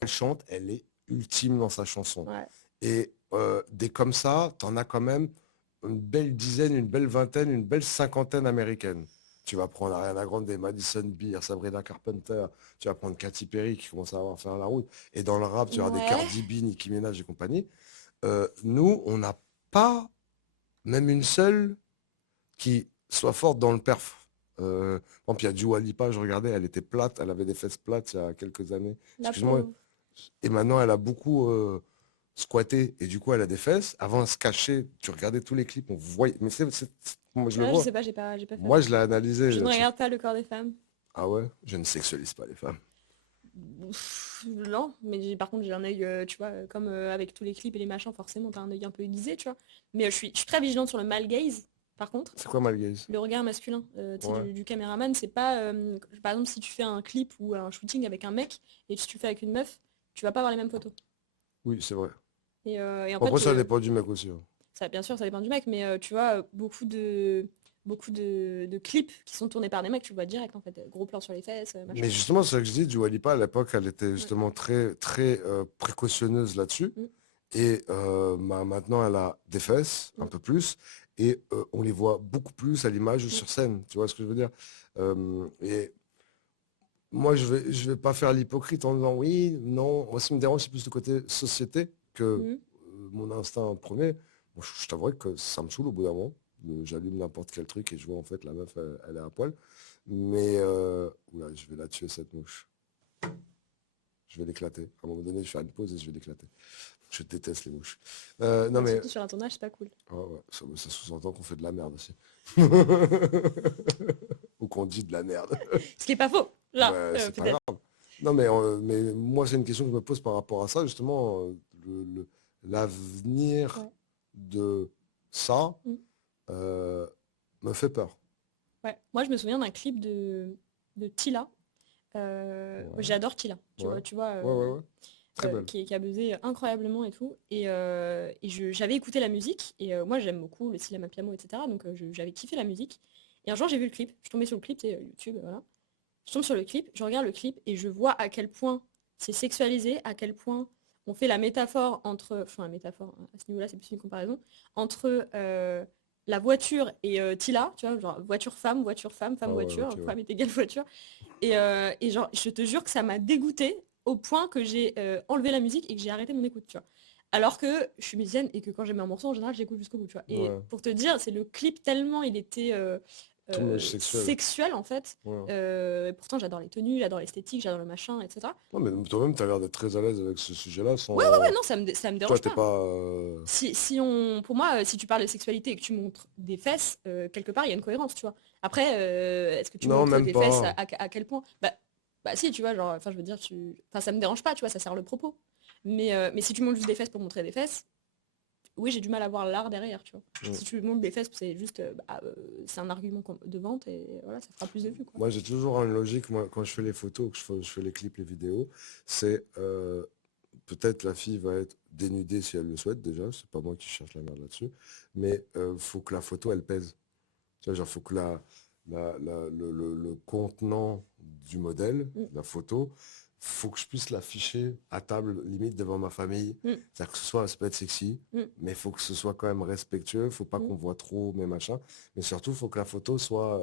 elle chante, elle est ultime dans sa chanson. Ouais. Et des comme ça, t'en as quand même une belle dizaine, une belle vingtaine, une belle cinquantaine américaines. Tu vas prendre Ariana Grande, Madison Beer, Sabrina Carpenter, tu vas prendre Katy Perry qui commence à avoir fait la route. Et dans le rap, tu vas avoir des Ouais. Cardi B, Nicki Minaj et compagnie. Nous, on n'a pas même une seule qui soit forte dans le perf. Par exemple, il y a Dua Lipa, je regardais, elle était plate, elle avait des fesses plates il y a quelques années. La Excuse-moi. pauvre. Et maintenant, elle a beaucoup squatté et du coup, elle a des fesses. Avant, elle se cachait. Tu regardais tous les clips, on voyait. Mais moi, je le Ah, je vois. sais pas, j'ai pas fait Moi, je attention. l'ai analysé Je ne là-dessus. regarde pas le corps des femmes. Ah ouais? Je ne sexualise pas les femmes. Non, mais par contre j'ai un œil, tu vois, comme avec tous les clips et les machins, forcément t'as un œil un peu aiguisé, tu vois. Mais je suis très vigilante sur le male gaze, par contre. C'est quoi, Malgaze? Le regard masculin, tu sais, Ouais. du caméraman, c'est pas... par exemple, si tu fais un clip ou un shooting avec un mec, et si tu fais avec une meuf, tu vas pas avoir les mêmes photos. Oui, c'est vrai. Et en Bon, après, fait, ça dépend du mec aussi, hein. ça, bien sûr, ça dépend du mec, mais tu vois, beaucoup de clips qui sont tournés par des mecs, tu le vois direct, en fait. Gros plan sur les fesses, machin. Mais justement, c'est ce que je dis, Dua Lipa, à l'époque, elle était Ouais. justement très, très précautionneuse là-dessus. Mm, Et maintenant, elle a des fesses, un mm, peu plus, et on les voit beaucoup plus à l'image ou mm, sur scène. Tu vois ce que je veux dire? Et moi, je vais pas faire l'hypocrite en disant oui, non. Moi, ce qui me dérange, c'est plus le côté société que mm. mon instinct premier. Moi, je t'avouerais que ça me saoule au bout d'un moment. J'allume n'importe quel truc et je vois en fait la meuf, elle est à poil. Mais oula, je vais la tuer cette mouche. Je vais l'éclater. À un moment donné, je vais faire une pause et je vais l'éclater. Je déteste les mouches. Non Ouais, mais surtout sur un tournage, c'est pas cool. ah ouais, ça sous-entend qu'on fait de la merde aussi. Ou qu'on dit de la merde. Ce qui est pas faux, là, Ouais, c'est pas peut-être. grave. Non, mais moi, c'est une question que je me pose par rapport à ça, justement, l'avenir Ouais. de ça Mm. euh, me fait peur. Ouais. Moi, je me souviens d'un clip de Tila. Ouais, J'adore Tila, tu ouais, vois, tu vois ouais. Très belle. qui a buzzé incroyablement et tout. Et j'avais écouté la musique, et moi j'aime beaucoup le style Piano, etc. Donc j'avais kiffé la musique. Et un jour j'ai vu le clip, je suis tombée sur le clip, c'est YouTube, voilà. Je tombe sur le clip, je regarde le clip et je vois à quel point c'est sexualisé, à quel point on fait la métaphore entre, enfin la métaphore, hein, à ce niveau-là c'est plus une comparaison, entre la voiture et Tila, tu vois, genre voiture, femme, Ah femme, ouais, ok, voiture, ouais. femme est égale voiture. Et genre, je te jure que ça m'a dégoûté au point que j'ai enlevé la musique et que j'ai arrêté mon écoute, tu vois. Alors que je suis musicienne et que quand j'aime un morceau, en général, j'écoute jusqu'au bout, tu vois. Et Ouais. pour te dire, c'est le clip tellement il était Tout me sexuel. sexuel, en fait. Ouais. Et pourtant, j'adore les tenues, j'adore l'esthétique, j'adore le machin, etc. Non, mais toi-même, tu as l'air d'être très à l'aise avec ce sujet-là Ouais, ouais, ouais, sans. non, ça me Toi, dérange t'es pas. pas. Pour moi, si tu parles de sexualité et que tu montres des fesses, quelque part, il y a une cohérence, tu vois. Après, est-ce que tu Non, montres même des fesses pas. à quel point? Bah si, tu vois, genre, enfin, je veux dire, enfin, ça me dérange pas, tu vois, ça sert le propos. Mais si tu montres juste des fesses pour montrer des fesses, oui, j'ai du mal à voir l'art derrière, tu vois. Mm. Si tu montres des fesses, c'est juste, c'est un argument de vente et voilà, ça fera plus de vues, quoi. Moi, j'ai toujours une logique, moi, quand je fais les photos, que je fais les clips, les vidéos, c'est peut-être la fille va être dénudée si elle le souhaite déjà, c'est pas moi qui cherche la merde là-dessus, mais faut que la photo, elle pèse. Tu vois, genre, faut que le contenant du modèle, Mm, la photo, faut que je puisse l'afficher à table, limite devant ma famille. mm, C'est-à-dire que ce soit, ça peut être sexy, mm, mais faut que ce soit quand même respectueux, faut pas mm. qu'on voit trop mes machins, mais surtout, faut que la photo soit